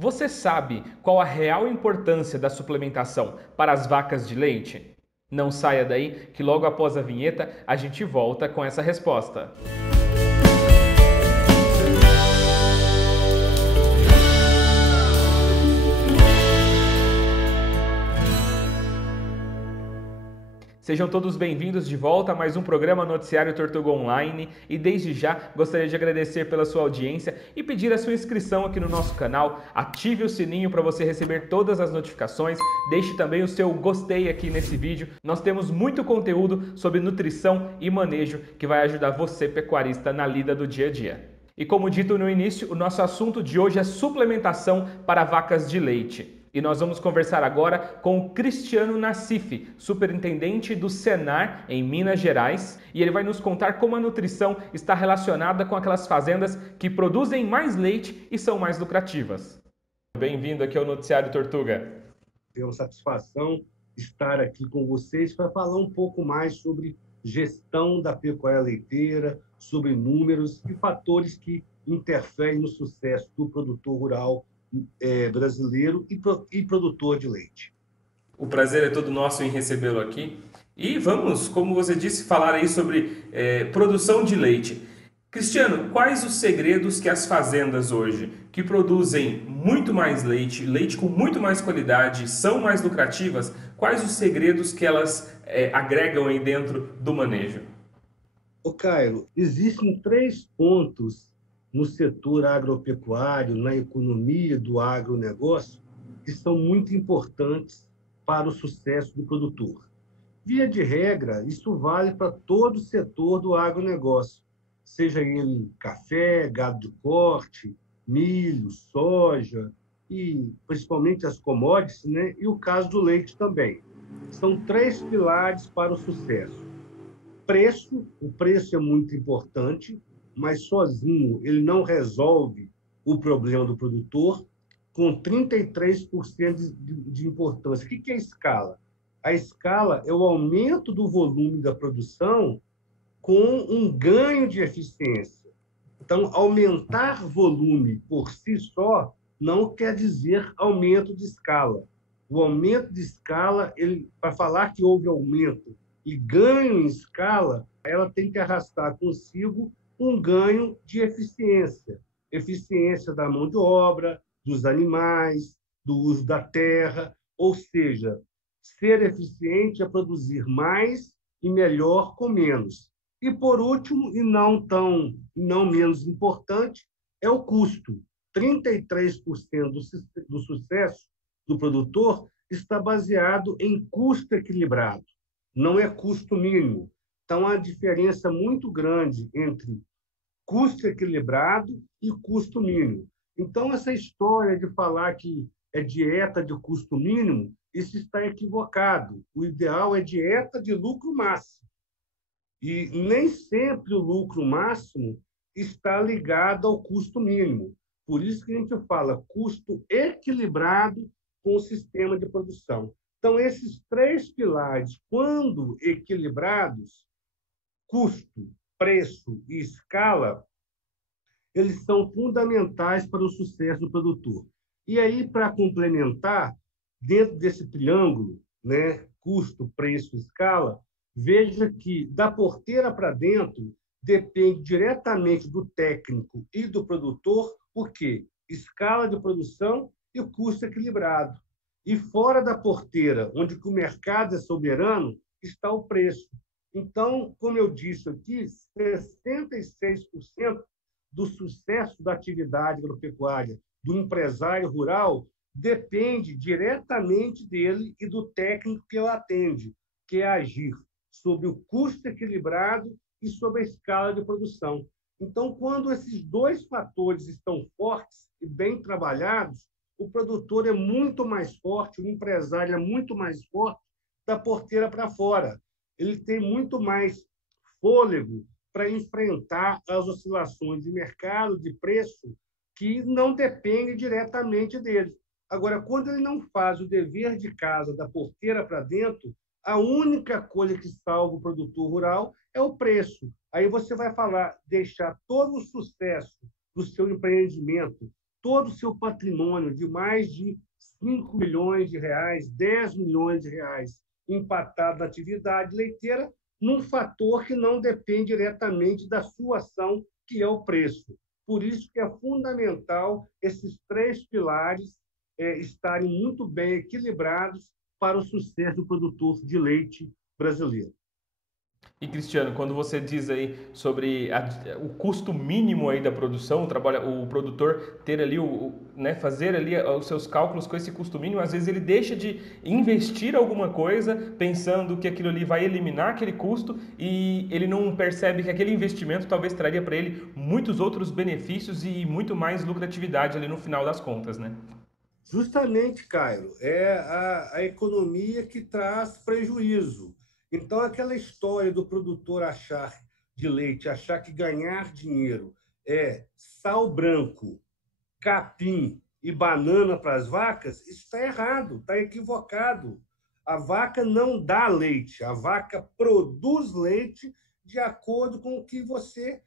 Você sabe qual a real importância da suplementação para as vacas de leite? Não saia daí, que logo após a vinheta a gente volta com essa resposta. Sejam todos bem-vindos de volta a mais um programa Noticiário Tortuga Online e desde já gostaria de agradecer pela sua audiência e pedir a sua inscrição aqui no nosso canal, ative o sininho para você receber todas as notificações, deixe também o seu gostei aqui nesse vídeo. Nós temos muito conteúdo sobre nutrição e manejo que vai ajudar você, pecuarista, na lida do dia a dia. E como dito no início, o nosso assunto de hoje é suplementação para vacas de leite. E nós vamos conversar agora com o Cristiano Nassif, superintendente do Senar em Minas Gerais, e ele vai nos contar como a nutrição está relacionada com aquelas fazendas que produzem mais leite e são mais lucrativas. Bem-vindo aqui ao Noticiário Tortuga. É uma satisfação estar aqui com vocês para falar um pouco mais sobre gestão da pecuária leiteira, sobre números e fatores que interferem no sucesso do produtor rural brasileiro e produtor de leite. O prazer é todo nosso em recebê-lo aqui. E vamos, como você disse, falar aí sobre produção de leite. Cristiano, quais os segredos que as fazendas hoje, que produzem muito mais leite, leite com muito mais qualidade, são mais lucrativas, quais os segredos que elas agregam aí dentro do manejo? Ô, Caio, existem 3 pontos no setor agropecuário, na economia do agronegócio, que são muito importantes para o sucesso do produtor. Via de regra, isso vale para todo o setor do agronegócio, seja ele café, gado de corte, milho, soja e principalmente as commodities, né? E o caso do leite também. São 3 pilares para o sucesso. O preço é muito importante, mas sozinho ele não resolve o problema do produtor, com 33% de importância. O que é a escala? A escala é o aumento do volume da produção com um ganho de eficiência. Então, aumentar volume por si só não quer dizer aumento de escala. O aumento de escala, para falar que houve aumento e ganho em escala, ela tem que arrastar consigo um ganho de eficiência. Eficiência da mão de obra, dos animais, do uso da terra, ou seja, ser eficiente é produzir mais e melhor com menos. E, por último, e não menos importante, é o custo. 33% do sucesso do produtor está baseado em custo equilibrado, não é custo mínimo. Então, há uma diferença muito grande entre custo equilibrado e custo mínimo. Então, essa história de falar que é dieta de custo mínimo, isso está equivocado. O ideal é dieta de lucro máximo. E nem sempre o lucro máximo está ligado ao custo mínimo. Por isso que a gente fala custo equilibrado com o sistema de produção. Então, esses 3 pilares, quando equilibrados, custo, preço e escala, eles são fundamentais para o sucesso do produtor. E aí, para complementar, dentro desse triângulo, né, custo, preço, escala, veja que da porteira para dentro depende diretamente do técnico e do produtor, porque escala de produção e o custo equilibrado. E fora da porteira, onde o mercado é soberano, está o preço. Então, como eu disse aqui, 66% do sucesso da atividade agropecuária do empresário rural depende diretamente dele e do técnico que o atende, que é agir sobre o custo equilibrado e sobre a escala de produção. Então, quando esses 2 fatores estão fortes e bem trabalhados, o produtor é muito mais forte, o empresário é muito mais forte da porteira para fora. Ele tem muito mais fôlego para enfrentar as oscilações de mercado, de preço, que não dependem diretamente dele. Agora, quando ele não faz o dever de casa da porteira para dentro, a única coisa que salva o produtor rural é o preço. Aí você vai falar, deixar todo o sucesso do seu empreendimento todo o seu patrimônio de mais de 5 milhões de reais, 10 milhões de reais empatado na atividade leiteira, num fator que não depende diretamente da sua ação, que é o preço. Por isso que é fundamental esses três pilares estarem muito bem equilibrados para o sucesso do produtor de leite brasileiro. E Cristiano, quando você diz aí sobre o custo mínimo aí da produção, o produtor ter ali né, fazer ali os seus cálculos com esse custo mínimo, às vezes ele deixa de investir alguma coisa pensando que aquilo ali vai eliminar aquele custo e ele não percebe que aquele investimento talvez traria para ele muitos outros benefícios e muito mais lucratividade ali no final das contas, né? Justamente, Cairo, é a economia que traz prejuízo. Então, aquela história do produtor achar de leite, achar que ganhar dinheiro é sal branco, capim e banana para as vacas, isso está errado, está equivocado. A vaca não dá leite, a vaca produz leite de acordo com o que você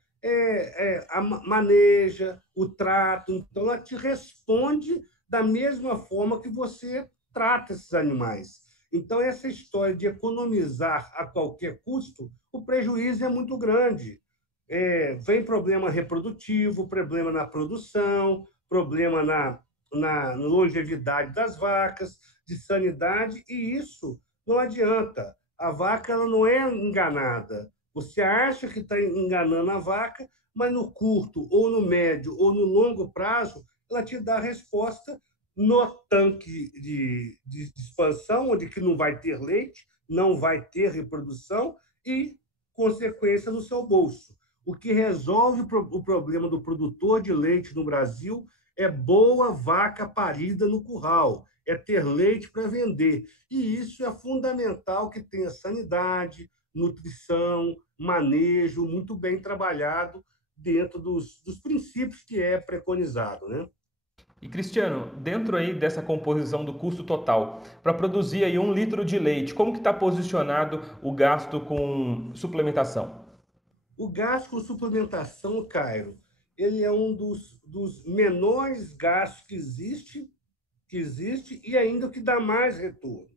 maneja, o trato. Então, ela te responde da mesma forma que você trata esses animais. Então, essa história de economizar a qualquer custo, o prejuízo é muito grande. Vem problema reprodutivo, problema na produção, problema na longevidade das vacas, de sanidade, e isso não adianta. A vaca ela não é enganada. Você acha que está enganando a vaca, mas no curto, ou no médio, ou no longo prazo, ela te dá a resposta no tanque de expansão, onde que não vai ter leite, não vai ter reprodução e consequência no seu bolso. O que resolve o problema do produtor de leite no Brasil é boa vaca parida no curral, é ter leite para vender. E isso é fundamental que tenha sanidade, nutrição, manejo muito bem trabalhado dentro dos princípios que é preconizado, né? E Cristiano, dentro aí dessa composição do custo total, para produzir aí 1 litro de leite, como que está posicionado o gasto com suplementação? O gasto com suplementação, Cairo, ele é um dos menores gastos que existe e ainda o que dá mais retorno.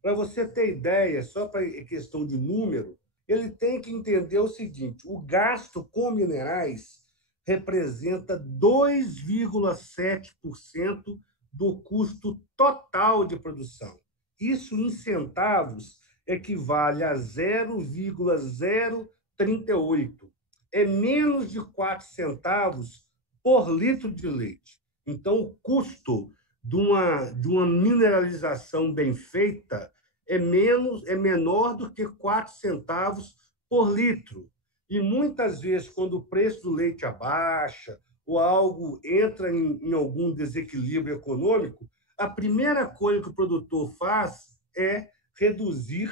Para você ter ideia, só para questão de número, ele tem que entender o seguinte: o gasto com minerais representa 2,7% do custo total de produção. Isso, em centavos, equivale a 0,038. É menos de 4 centavos por litro de leite. Então, o custo de uma mineralização bem feita é menor do que 4 centavos por litro. E muitas vezes, quando o preço do leite abaixa ou algo entra em algum desequilíbrio econômico, a primeira coisa que o produtor faz é reduzir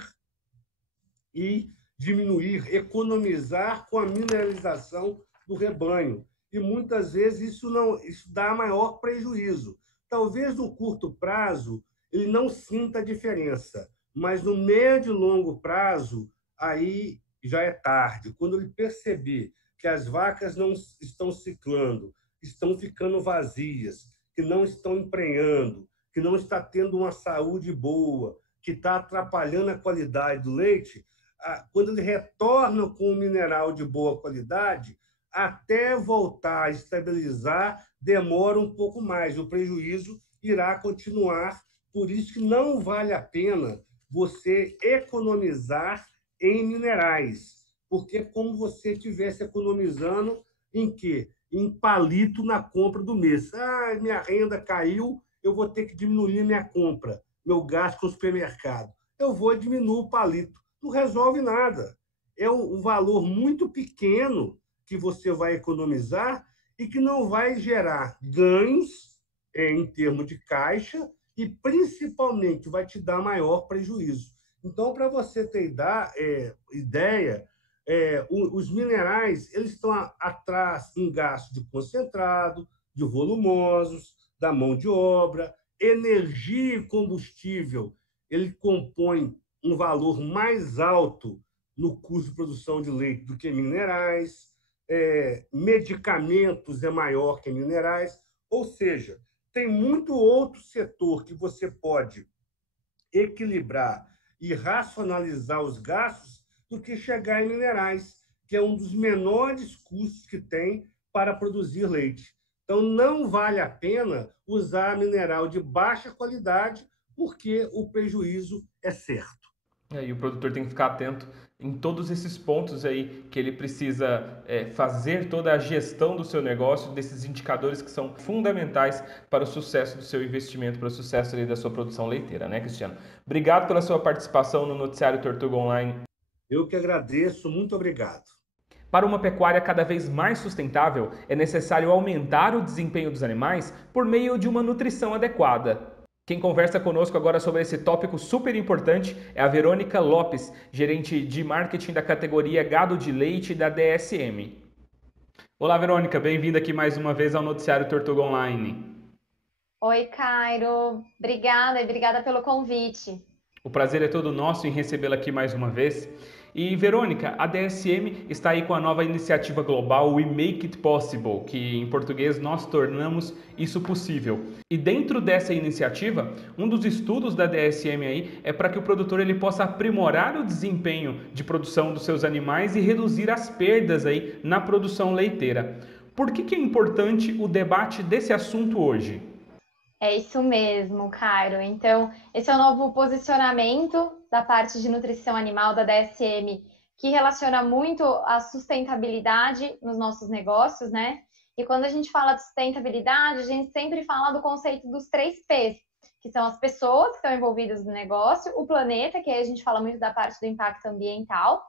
e diminuir, economizar com a mineralização do rebanho. E muitas vezes isso dá maior prejuízo. Talvez no curto prazo ele não sinta a diferença, mas no médio e longo prazo aí já é tarde. Quando ele perceber que as vacas não estão ciclando, estão ficando vazias, que não estão emprenhando, que não está tendo uma saúde boa, que está atrapalhando a qualidade do leite, quando ele retorna com um mineral de boa qualidade, até voltar a estabilizar, demora um pouco mais. O prejuízo irá continuar. Por isso que não vale a pena você economizar em minerais, porque é como você estivesse economizando em quê? Em palito na compra do mês. Minha renda caiu, eu vou ter que diminuir minha compra, meu gasto com o supermercado. Eu vou diminuir o palito. Não resolve nada. É um valor muito pequeno que você vai economizar e que não vai gerar ganhos em termos de caixa e, principalmente, vai te dar maior prejuízo. Então, para você ter ideia, os minerais eles estão atrás em gasto de concentrado, de volumosos, da mão de obra, energia e combustível. Ele compõe um valor mais alto no custo de produção de leite do que minerais, medicamentos é maior que minerais, Ou seja, tem muito outro setor que você pode equilibrar e racionalizar os gastos do que chegar em minerais, que é um dos menores custos que tem para produzir leite. Então, não vale a pena usar mineral de baixa qualidade, porque o prejuízo é certo. E o produtor tem que ficar atento em todos esses pontos aí que ele precisa fazer toda a gestão do seu negócio, desses indicadores que são fundamentais para o sucesso do seu investimento, para o sucesso ali da sua produção leiteira, né, Cristiano? Obrigado pela sua participação no Noticiário Tortuga Online. Eu que agradeço, muito obrigado. Para uma pecuária cada vez mais sustentável, é necessário aumentar o desempenho dos animais por meio de uma nutrição adequada. Quem conversa conosco agora sobre esse tópico super importante é a Verônica Lopes, gerente de marketing da categoria Gado de Leite da DSM. Olá, Verônica, bem-vinda aqui mais uma vez ao Noticiário Tortuga Online. Oi, Cairo. Obrigada pelo convite. O prazer é todo nosso em recebê-la aqui mais uma vez. E, Verônica, a DSM está aí com a nova iniciativa global We Make It Possible, que em português nós tornamos isso possível. E dentro dessa iniciativa, um dos estudos da DSM aí é para que o produtor ele possa aprimorar o desempenho de produção dos seus animais e reduzir as perdas aí na produção leiteira. Por que é importante o debate desse assunto hoje? É isso mesmo, Cairo. Então, esse é o novo posicionamento da parte de nutrição animal da DSM, que relaciona muito a sustentabilidade nos nossos negócios, né? E quando a gente fala de sustentabilidade, a gente sempre fala do conceito dos 3 P's, que são as pessoas que estão envolvidas no negócio, o planeta, que aí a gente fala muito da parte do impacto ambiental,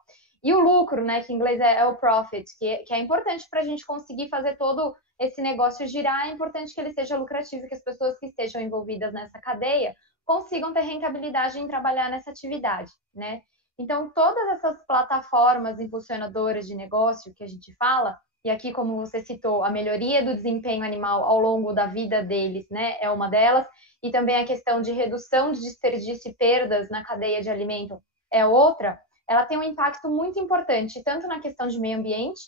e o lucro, né, que em inglês é o profit, que é importante para a gente conseguir fazer todo esse negócio girar, é importante que ele seja lucrativo, que as pessoas que estejam envolvidas nessa cadeia consigam ter rentabilidade em trabalhar nessa atividade, né? Então, todas essas plataformas impulsionadoras de negócio que a gente fala, e aqui, como você citou, a melhoria do desempenho animal ao longo da vida deles, né, é uma delas, e também a questão de redução de desperdício e perdas na cadeia de alimento é outra. Ela tem um impacto muito importante, tanto na questão de meio ambiente,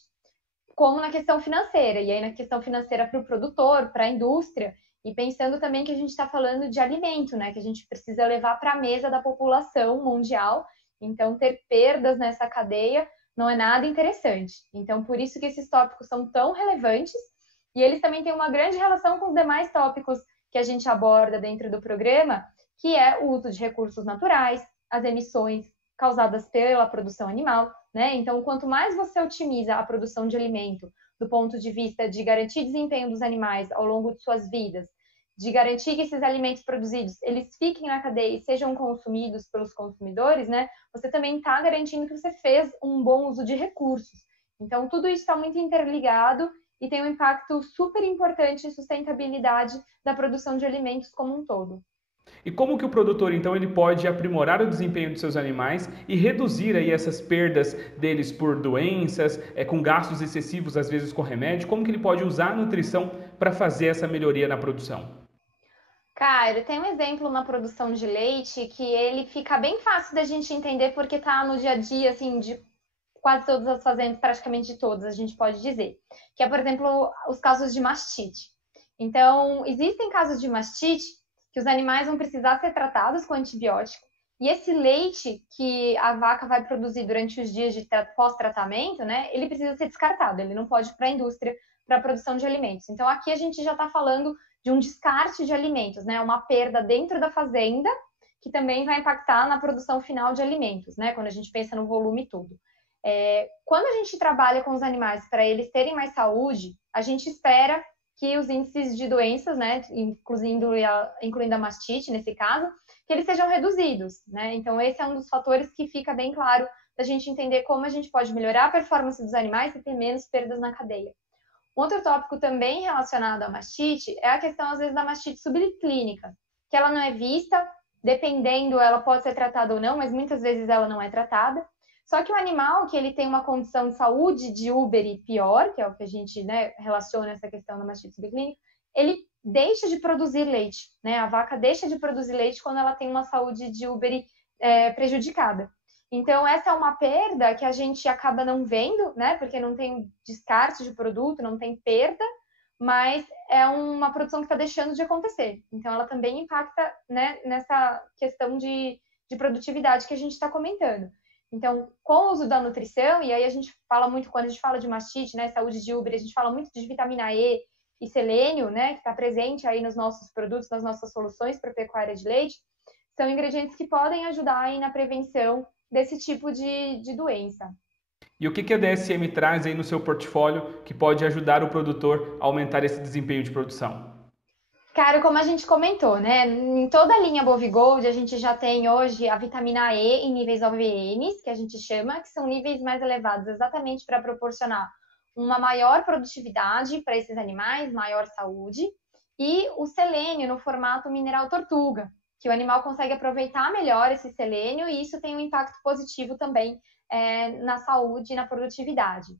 como na questão financeira. E aí na questão financeira para o produtor, para a indústria, e pensando também que a gente está falando de alimento, né? Que a gente precisa levar para a mesa da população mundial. Então, ter perdas nessa cadeia não é nada interessante. Então, por isso que esses tópicos são tão relevantes, e eles também têm uma grande relação com os demais tópicos que a gente aborda dentro do programa, que é o uso de recursos naturais, as emissões causadas pela produção animal, né? Então, quanto mais você otimiza a produção de alimento do ponto de vista de garantir desempenho dos animais ao longo de suas vidas, de garantir que esses alimentos produzidos eles fiquem na cadeia e sejam consumidos pelos consumidores, né? Você também está garantindo que você fez um bom uso de recursos. Então, tudo isso está muito interligado e tem um impacto super importante em sustentabilidade da produção de alimentos como um todo. E como que o produtor, então, ele pode aprimorar o desempenho dos seus animais e reduzir aí essas perdas deles por doenças, com gastos excessivos, às vezes com remédio? Como que ele pode usar a nutrição para fazer essa melhoria na produção? Cara, tem um exemplo na produção de leite que ele fica bem fácil da gente entender porque está no dia a dia, assim, de quase todas as fazendas, praticamente de todas, a gente pode dizer. Que é, por exemplo, os casos de mastite. Então, existem casos de mastite que os animais vão precisar ser tratados com antibiótico. E esse leite que a vaca vai produzir durante os dias de pós-tratamento, né, ele precisa ser descartado, ele não pode ir para a indústria para a produção de alimentos. Então, aqui a gente já está falando de um descarte de alimentos, né, uma perda dentro da fazenda, que também vai impactar na produção final de alimentos, né, quando a gente pensa no volume e tudo. Quando a gente trabalha com os animais para eles terem mais saúde, a gente espera que os índices de doenças, né, incluindo a mastite, nesse caso, que eles sejam reduzidos, né? Então, esse é um dos fatores que fica bem claro da gente entender como a gente pode melhorar a performance dos animais e ter menos perdas na cadeia. Um outro tópico também relacionado à mastite é a questão, às vezes, da mastite subclínica, que ela não é vista, dependendo, ela pode ser tratada ou não, mas muitas vezes ela não é tratada. Só que o animal que ele tem uma condição de saúde de úbere pior, que é o que a gente, né, relaciona essa questão da mastite subclínica, ele deixa de produzir leite, né? A vaca deixa de produzir leite quando ela tem uma saúde de úbere prejudicada. Então, essa é uma perda que a gente acaba não vendo, né? Porque não tem descarte de produto, não tem perda, mas é uma produção que está deixando de acontecer. Então, ela também impacta, né, nessa questão de produtividade que a gente está comentando. Então, com o uso da nutrição, e aí a gente fala muito, quando a gente fala de mastite, né, saúde de úbere, a gente fala muito de vitamina E e selênio, né, que está presente aí nos nossos produtos, nas nossas soluções para pecuária de leite, são ingredientes que podem ajudar aí na prevenção desse tipo de doença. E o que a DSM traz aí no seu portfólio que pode ajudar o produtor a aumentar esse desempenho de produção? Cara, como a gente comentou, né? Em toda a linha Bovigold, a gente já tem hoje a vitamina E em níveis OVNs, que a gente chama, que são níveis mais elevados exatamente para proporcionar uma maior produtividade para esses animais, maior saúde, e o selênio no formato mineral tortuga, que o animal consegue aproveitar melhor esse selênio e isso tem um impacto positivo também na saúde e na produtividade.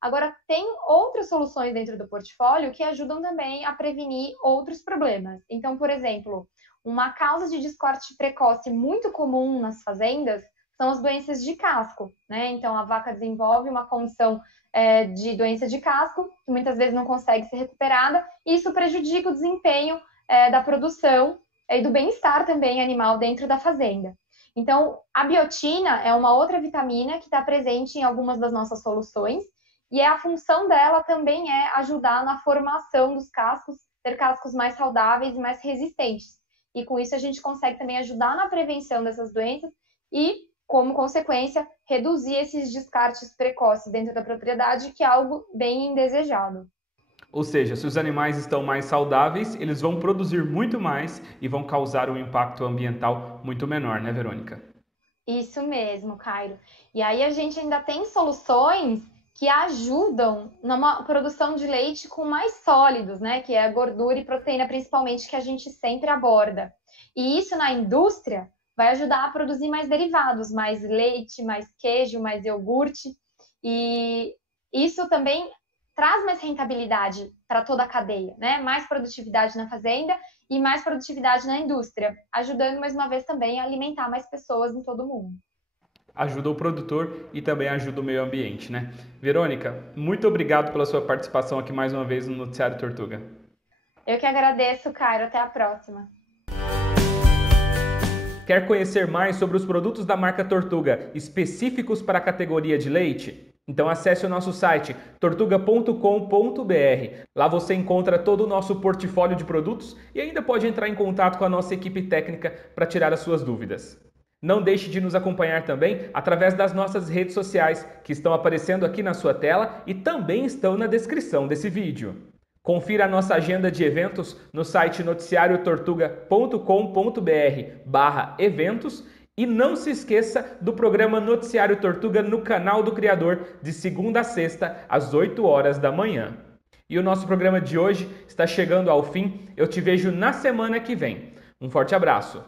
Agora, tem outras soluções dentro do portfólio que ajudam também a prevenir outros problemas. Então, por exemplo, uma causa de descorte precoce muito comum nas fazendas são as doenças de casco, né? Então, a vaca desenvolve uma condição de doença de casco, que muitas vezes não consegue ser recuperada, e isso prejudica o desempenho da produção e do bem-estar também animal dentro da fazenda. Então, a biotina é uma outra vitamina que está presente em algumas das nossas soluções, e a função dela também é ajudar na formação dos cascos, ter cascos mais saudáveis e mais resistentes. E com isso a gente consegue também ajudar na prevenção dessas doenças e, como consequência, reduzir esses descartes precoces dentro da propriedade, que é algo bem indesejado. Ou seja, se os animais estão mais saudáveis, eles vão produzir muito mais e vão causar um impacto ambiental muito menor, né, Verônica? Isso mesmo, Cairo. E aí a gente ainda tem soluções que ajudam numa produção de leite com mais sólidos, né? Que é a gordura e proteína, principalmente, que a gente sempre aborda. E isso na indústria vai ajudar a produzir mais derivados, mais leite, mais queijo, mais iogurte. E isso também traz mais rentabilidade para toda a cadeia, né? Mais produtividade na fazenda e mais produtividade na indústria, ajudando mais uma vez também a alimentar mais pessoas em todo o mundo. Ajuda o produtor e também ajuda o meio ambiente, né? Verônica, muito obrigado pela sua participação aqui mais uma vez no Noticiário Tortuga. Eu que agradeço, Cairo. Até a próxima. Quer conhecer mais sobre os produtos da marca Tortuga específicos para a categoria de leite? Então acesse o nosso site tortuga.com.br. Lá você encontra todo o nosso portfólio de produtos e ainda pode entrar em contato com a nossa equipe técnica para tirar as suas dúvidas. Não deixe de nos acompanhar também através das nossas redes sociais, que estão aparecendo aqui na sua tela e também estão na descrição desse vídeo. Confira a nossa agenda de eventos no site noticiariotortuga.com.br/eventos e não se esqueça do programa Noticiário Tortuga no canal do Criador, de segunda a sexta, às 8 horas da manhã. E o nosso programa de hoje está chegando ao fim. Eu te vejo na semana que vem. Um forte abraço!